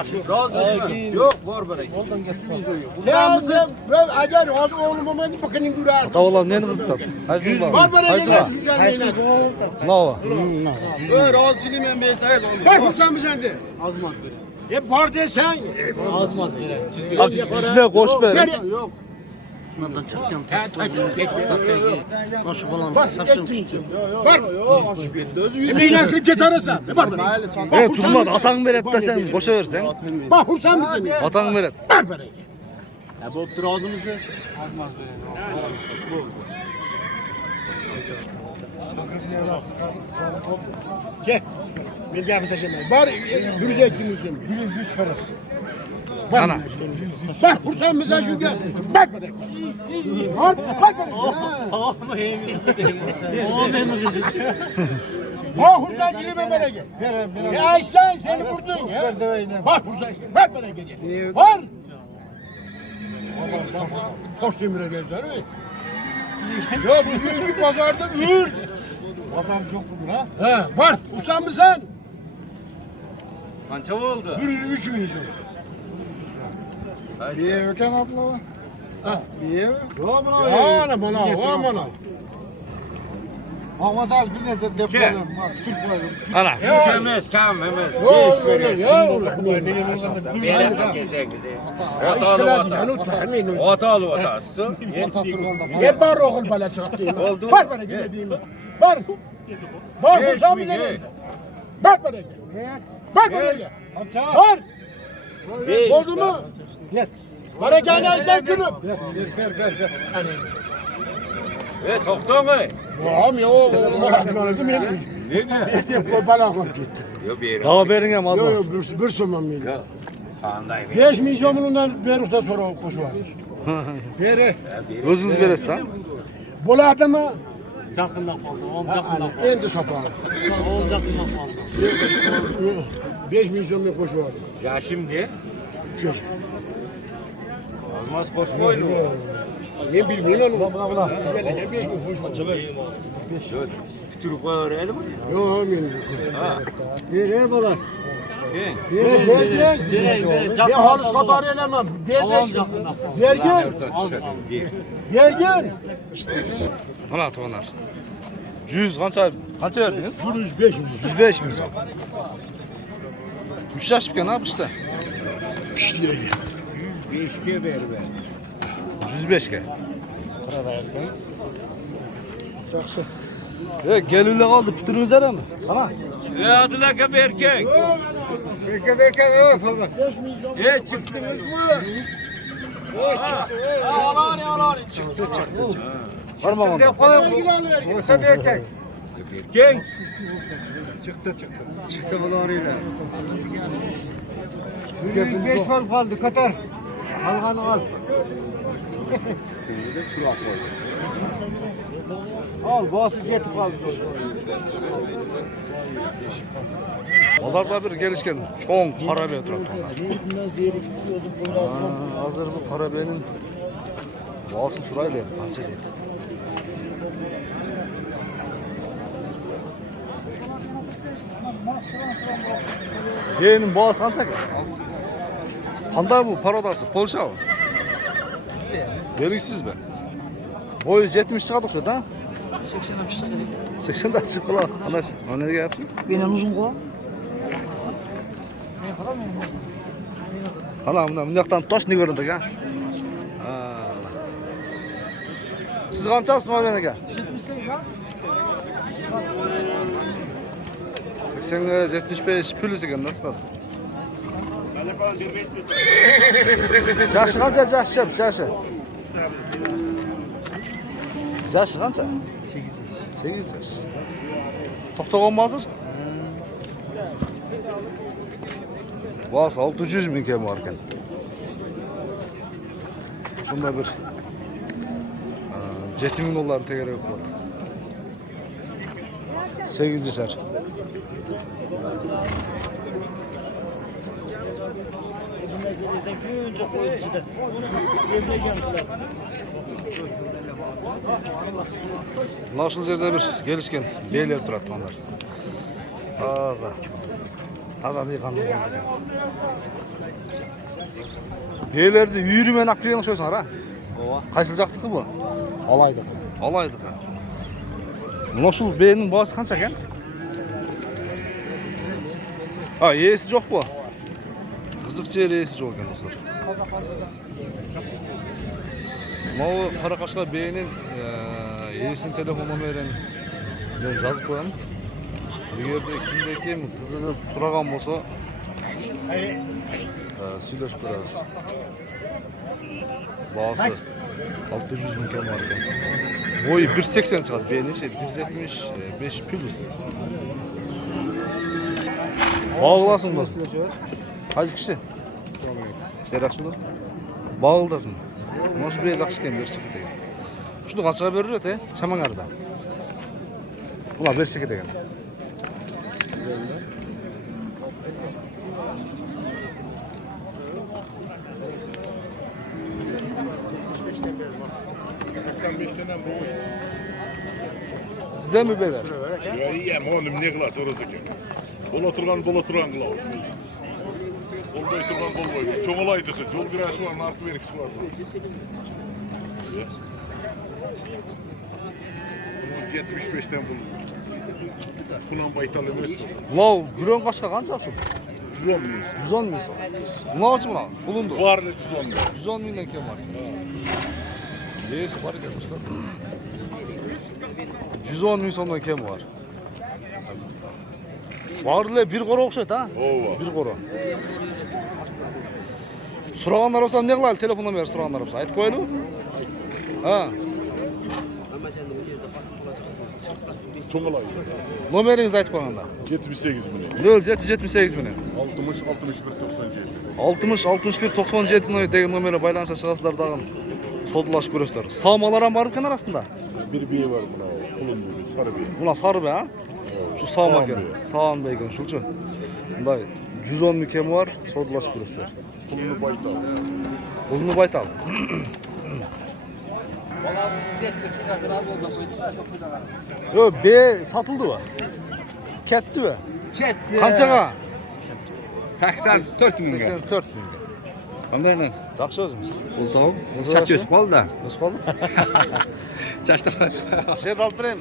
Razı yok var berek. Lazım. Ben agar hozir o'g'lim bo'lmaydi biqining yurardi. Tavalar neni kızdı? Haysin var. Bor berek Haysin var. Nava. Razıçılığım ben bersangiz olur. Bak xursandmiz endi. Azmaz böyle. Bor desang. Azmaz böyle. Abi kişine koş ver. Yok. Bundan çıktım. Nasıl Bak bulan? Sapsın tuttu. Yok aşık bir özü yüzü. Emeylersin ket arasan. Bak Aile sandı. Evet tutmaz atan veret desen koşa versen. Bak xursandmiz endi. Atan veret. Bor berek. Ya bu razı mısınız? Azmaz böyle. Gel. Bir gel taşımayın. Bari yürüyecek kimizin. 103 parası. Ana. Bak xursandmiz ha shunga. Bak berek. Bor bak berek. Ama evimizi değil. O benim kızım. Ha xursandchiliğime bereke. Ya Ayşen seni vurdun ya. Bak xursandchilik. Bak bereke. Var. Hoş demire gelsen mi? Ya bugünkü pazarda ür. Adam çok budur ha. He var. Usan mı sen? Kança oldu? 103 milyon. Bir öken abla. Ha. Bir ev. Yok mu lan? Ya ana bana, ya bana. Ahmet al bir nedir depolarım. Türk bayram. Ana. Hiç emez, kam emez. Ya olur, ya olur. Benim güzel güzel. İşkiler yani tahmin. Otalı otası. Ne var oğul bala çıkarttı. Oldu. Var bana gideyim. Var. Var Beş usan milyon. bize. Bak bana gel. Bak bana gel. Var. Beş. Oldu mu? Gel. Bana gel Ayşen gülüm. Ver. Toktan mı? Tamam ya oğlum hatırladım ya. Ne mi? Bu bala koy gitti. Yok bir yere. Dava verin hem Yok azmaz. yok bir sürmem milyon. Yok. Kandayım. 5 milyon bundan bir usta sonra koşu var. Ver. Özünüz beresi da. Buladı mı? Çakındak oldu. Oğlum çakındak. Endi satalım. Oğlum çakındak oldu. 5 milyon bir koşu var. Ya şimdi? Çöz. Azmaz koşmayın mı? Ne bilmiyorum onu. Bula. Ne 5 milyon koşu var. Yok. Fütürü koyar mi? Yok amin. Ha. Ver bala. He. Ne halis katar elemem. Oğlum çakındak. Gergin. Gergin. Ana tuğanlar. 100 kança verdiniz? 105 milyon. 105 milyon. 3 yaş bir ne yapmıştı? Pişt diye. 105 ver be. 105 ke. Para verdim. Çaksı. Gelüyle kaldı pütürünüzler mi? Ana. Hadi la kapı erkek. Verken fazla. 5 milyon. Çıktınız mı? Çıktı. Parmağım onda. Vergi alıyor. Olsa bir erkek. Genç. Çıktı. Çıktı bularıyla. 105 fal kaldı Katar. Al. Al bağımsız yetip kaldı. Pazarda bir gelişken çoğun karabe oturuyor onlar. Hazır bu karabenin bağısı sırayla kança değil. Yeğenin bağısı kança ki? Panda bu parodası, Polşa o. Belirsiz be. Boyu 70 çıkardık şurada ha? 80'e bir şey dedik. 80 de çıktı la. Anaş, o nereye yapsın? Benim uzun kol. Hala bundan taş ne göründük ha? Siz kançaksın öyle ne? 80 75 pülüsü gönder nasıl? Yaşı kança yaşı. Yaşı kança? 8 yaş. Toktoğun mu hazır? Vaz 600 bin kem varken. Şunda bir 7 bin dolar tekrar yok oldu. 8 yaşar. Şunca koydu işte. Yerine geldiler. Nasıl yerde bir gelişken beyler duratdı onlar. Taza. Taza değil kanlı. Beylerdi yürümen akriyen koşuyorsun ha. Ova. Kaysıl jaktı bu? Alaydı. Alaydı ha. Mına şu beynin bağısı kança eken? Ha, yesi yok bu. Kızıkçı yesi yok eken dostlar. Mao Karakaşka beynin yesin telefon numarini ben yazıp koyalım. Eğer kimde kim kızını soragan bolsa söyleşip koyarız. Bağısı 600 ming var ekan. Boyu 1.80 çıkат, beyni 1.75 plus. Bağılasın dostum. Kaç kişi? Serakşılı. Bağıldasın. Nasıl bir yakış ekan bir şekilde. Şunu kaçaga verir ete, Çamangarda. Ulan bir şekilde ekan. Sizden mi beyler? Ya iyi ama oğlum ne kılas orası ki? Bola oturgan kılavuz biz. Olboy turgan bolboy. Çoğalaydık. Yol girası var, narkı verikisi var. Ya. 75'ten bul. Kunan baytal emez. Lav, gürön kaçka kançaksın? 110 milyon. 110 milyon. Buna açı buna, bulundu. Var ne 110 milyon. 110 milyon kim var? Yes, var ekan dostlar. 110 milyon sondan kim var? Varlı bir koro okşayt ha? Ova. Bir koro. Suraganlar olsa ne kılaylı? Telefondan beri suraganlar olsa. Ayıp koyulu? Ha. Çoğalaydık. Numerinizi ayıp koyanda. 78 milyon. 0778 milyon. 60 61 97. 60-61-97 degen numere baylanışa çıgasızlar dağın. Sodulaş görürsüler. Sağmalar var mı arasında? Bir biye var buna. Kulun gibi sarı biye. Buna sarı be ha? Şu sağma Sağan eken. be. Sağan be eken şulçu. Bunday 110 mükemi var, sodulaş görürsüler. Kulunu baytal. Kolunu bayt al. Yo, B satıldı mı? Ketti mi? Ketdi. Kançaga? 84 mingga. 84 bin. Qanday lan? Жақсы өзіңіз. Bo'ldi. Charch o'sib qoldi. Өсіп қалды? Charchda. Жерді алып берейін.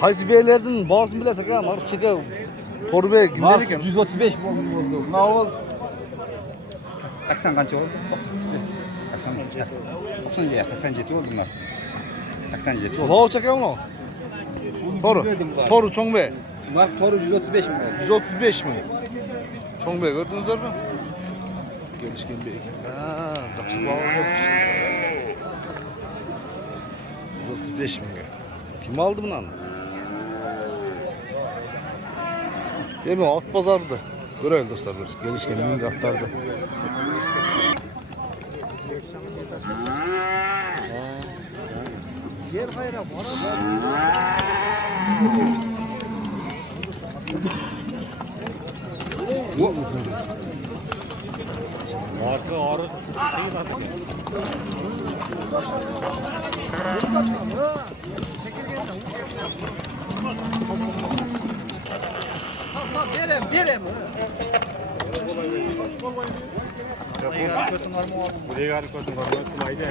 Қайсы бейлердің бағасын білесің ка? Нарық чеке торбе кімдер екен? 135 bo'ldi. Ma'lum. 80 qancha bo'ldi? 87 bo'ldi emas. 87 bo'ldi. Мынау чеке мынау? Торы. Торы чоң бе? Bak toru 135 mi oldu? 135 mi? Чоң бе көрдіңіздер ме? Келішкен бе екен. Жақсы баға келіпті. 135 мыңға. Kim aldı bundan? Yeme at pazardı. Görelim dostlar bir. Gelişken mingi atlardı. Yer hayra Arka ağrı. Berem. Buraya garip olsun. Haydi.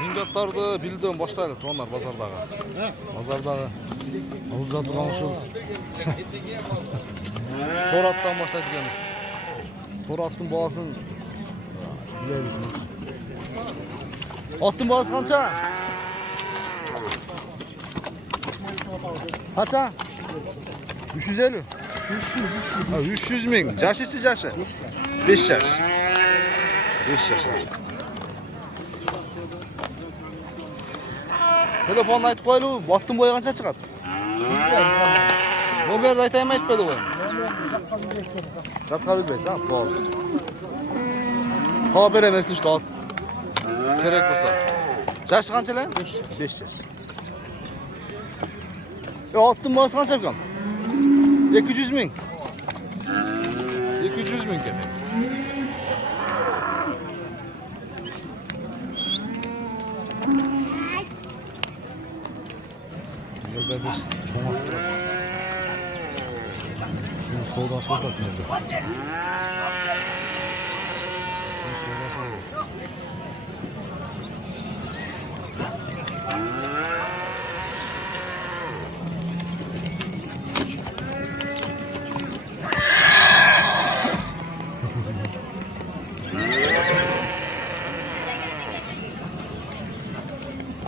Mingatарды билден баштайлы тугандар базардағы. Базардағы алып жатырған ушул. Тораттан баштайт экенбиз. Тораттын баасын билебизмиз. Аттын баасы канча? Канча? 350. 300 миң. Жашысы жашы? 5 жаш. 5 жаш. Telefonla aytıp koylu, battın boya kança çıkat? Номерді айтайым айтпайды ғой. Жатқа білбейсің, ha? Бол. Қала беремесін işte at. Керек болса. Жашы қанша ле? 5 жаш. Аттың бағасы қанша екен? 200 миң. 200 миң кеме. bir çoğmak duradi. Şunu sodası o'tadi nerede? Şunu sodası o'tadi.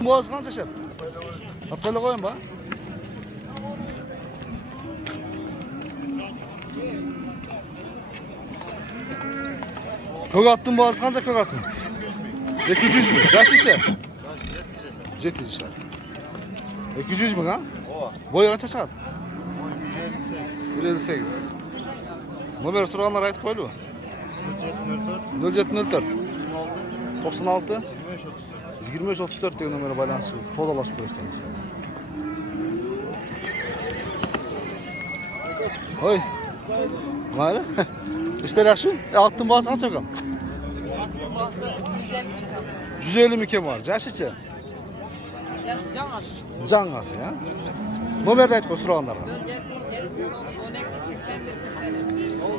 Boğaz kança şep? Böyle koyun bak. Kök attın boğaz kança kök attın? 200 mü? Kaç ise? 700 işte. 200 mü ha? Boyu kaça çıkar? 158. Numara soranlar ayet koydu. 0704 96 2534 degan numara balansı fotolaşıp gösteriniz. Oy. Mayli. İşler yaxşı. Attın bazı kaç akam? 150 mi kim var? Yaşıça? Cangası ya. Numarda ayt koy soranlarga.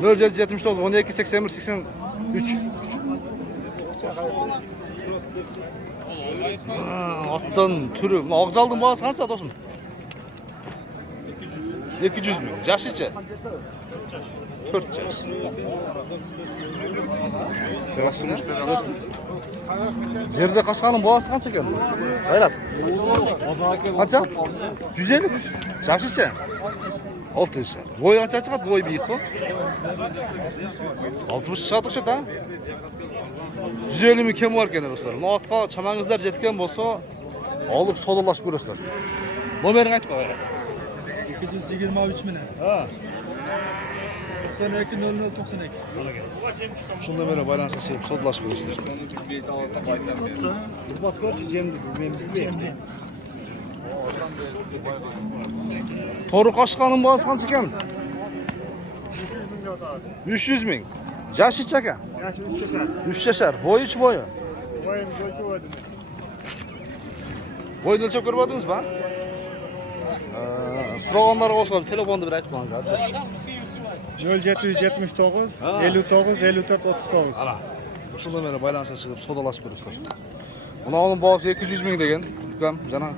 0779 12 81 83. Attın türü. Ağzaldın bazı kaça dostum? 200 mü? Yaşıça? 4 yaş. Zerde kaşkanın boğası kaç eken? Hayrat. Kaça? 150. Yaşıça? 6 yaş. Boyu kaça çıkart? Boyu büyük bu. 60 çıkart okşat ha? 150 mi kem var eken dostlar. Bu atqa çamağınızlar jetken bolsa alıp sodalaş görürsüler. Numarini ayt koy. 223 mine. Ha. 92 00 92. Şunda böyle balansa şey sodalaş görürsüler. Bak görçü cemdi bu ben bilmeyeyim. Toru kaşkanın boğası kaç eken? 300 min. Yaşı çaka? Yaşı 3 yaşar. 3 yaşar. Boyu 3 boyu. Boyum gözü vardı. Boyunu ölçüp görmediniz mi? Sıraganlara olsa telefonda bir aytman. 0779 59 54 39. Ana. Şunda böyle balansa çıkıp sodalaşıp görürsüler. Onun boğası 200 min degen. Jana.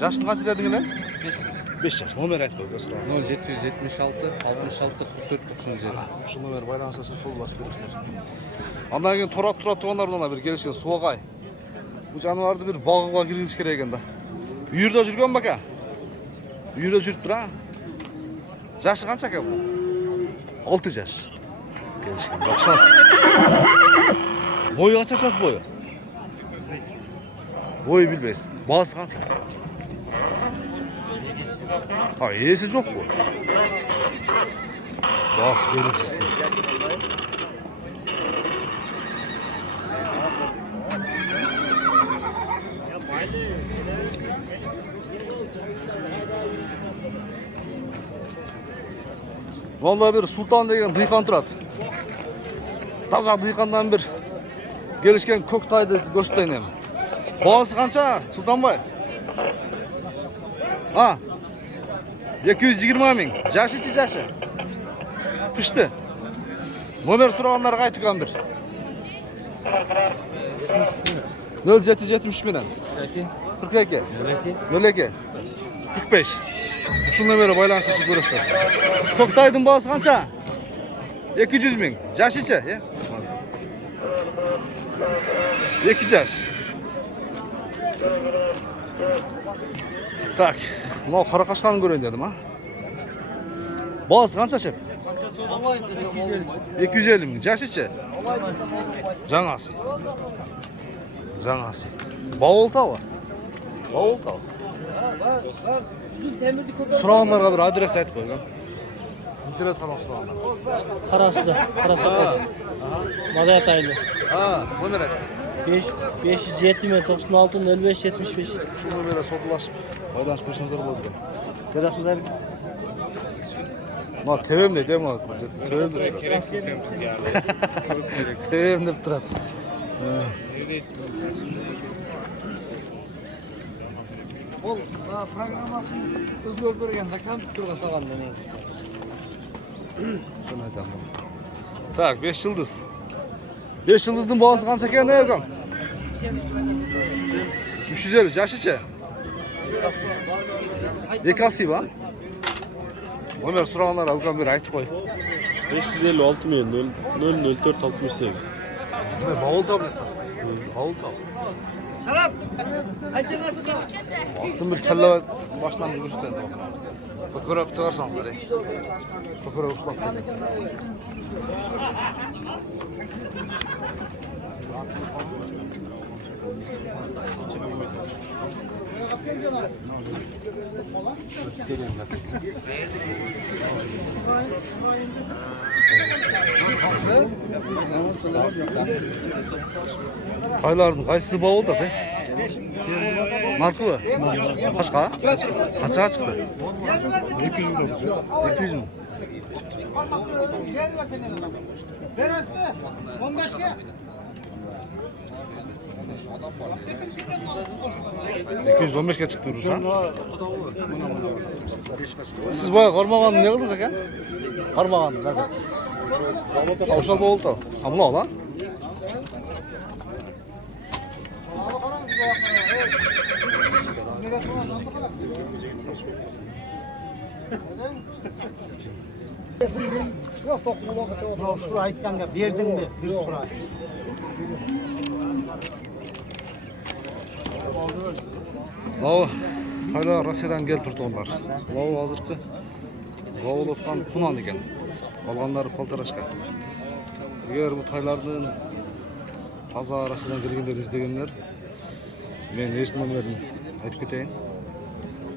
Yaşın kaç dedin lan? 5 yaş. Numer ayt koy. 0776 66 44 97. Şunda böyle balansa çıkıp sodalaşıp görürsüler. Ondan keyin torat tuğanlar bilan bir gelişken Suwagay. Bu janavardı bir bagıga kirgizish kerak ekanda. Bu yerda jurgan baka. Bu yerda jurib tur ha. Yaşı qancha aka bu? 6 yaş. Gelishgan. Yaxshi. Boyu qancha chiqadi boyu? Boyu bilmaysiz. Bag'asi qancha? Ha, esi yo'q bu. Bag'asi belgisiz. Vallahi bir Sultan degen dıyqan turadi. Taza dıyqandan bir gelishgan Ko'ktayni ko'rsatayın. Boğası qancha Sultanboy? Ha. 220 ming. Yaxshi yaxshi. Pishdi. Nomer so'raganlarga aytgan bir. 0773 bilan. 42 02 45. Şundan beri baylanışışı görürsüler. Koktay'dın bağısı kança? 200 ming. Yaşıça ya? 2 yaş. Tak. Bunu kara kaşkanı göreyim dedim ha. Bağısı kança şep? 250 ming. Yaşıça? Canası. Canası. Bavul tava. Bavul tava. Soranlarga bir adres aytib qo'ygan. Adres qanaqa soranlar? Qarasida, Qarasaqos. Madatayli. Ha, nomer ayt. 570 96 05 75. Shu nomerga sotlashib, foydalanib ko'rsangiz bo'ladi. Seraxsiz ayting. Ma tevim deydi ama. Tevim deb turadi. Tevim deb turadi. Ол программасын өзгөртүп бергенде компьютерге салганда негизи. Şunu aytam. Tak 5 yıldız. 5 yıldızın bağısı kança ekan ne ekan? 350 yaşıça. Ekası var. Ömer soranlar algan bir aytip koy. 556 milyon 004 68. Ne bavul tablet. Bavul tablet. Salap. Qancha narsa bor? Altın bir kelle baştan yürüyüşten. Köpürek tutarsanız da. Köpürek uçlap. Taylardın qaysı bavul da be? Markı mı? Kaçka? Kaçağa çıktı? 200 mü? 200 mü? Veres mi? 15 ke. 215'e çıktı Rus'a. Siz baya karmağanı ne kıldınız ekan? Karmağanı ne zat? Avşal bavul da. Hamla olan. Şu aytganda berdingmi? Bir so'ra. Lava hala Rusya'dan gel turdu onlar. Lava hazırkı. Lava otkan kunan eken. Kalganları paltaraşka. Eğer bu taylardan taza Rusya'dan kirgenler izlegenler men esine verdim. Aytып keteyин.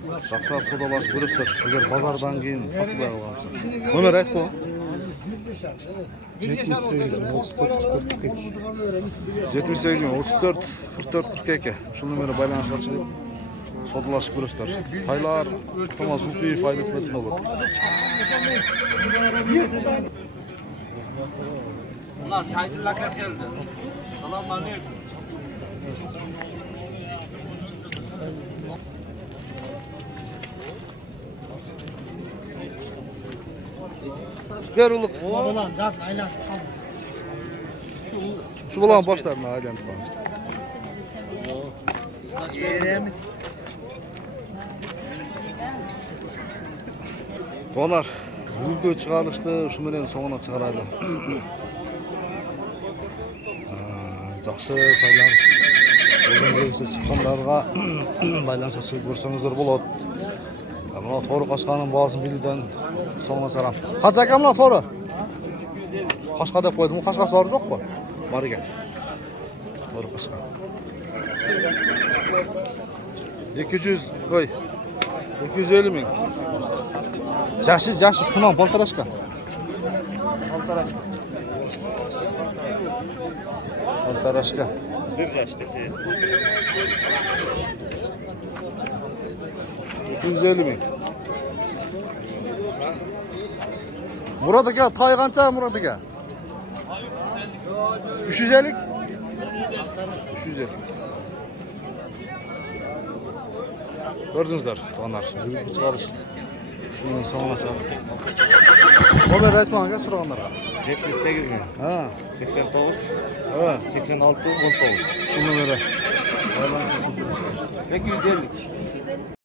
Жақсы саудалашып көресіздер. Егер базардан кейін сатылмай қалғанса. Номер айтып қой. 78 мен 34 44 42. Ушул номерге байланышқа чыгып саудалашып көресіздер. Тайлар Томас Улпиев айтып кетсін болот. Ulan Saydullah geldi. Selamünaleyküm. Ver uluq. Ulan zat aylan. Şu bulan başlarına aylanıp kalmıştı. Veremiz. Dolar ülke çıkarıştı, şu menen soğuna çıkaraydı. Жақсы тайлар. Одан келсе çıqqanlarga байланышып көрсөңүздөр болот. Мына торы кашканын баасын билүүдөн соңуна чыгарам. Канча экен мына торы? Кашка деп койдум. Кашкасы бар жокпу? Бар экен. Торы кашка. 200 koy. 250 ming. Жашы кунан полторашка. Полторашка. Bir yaş dese. 250 ming. Murat aka, tay qancha Murat aka? 350? 350. Gördünüzler, doğanlar. Büyük çıkarış. Şundan sonra saat. Nomer aytma aka, so'raganlarga. 78 milyon. Ha, 89. ha. 86 19. Şu nomere. 250.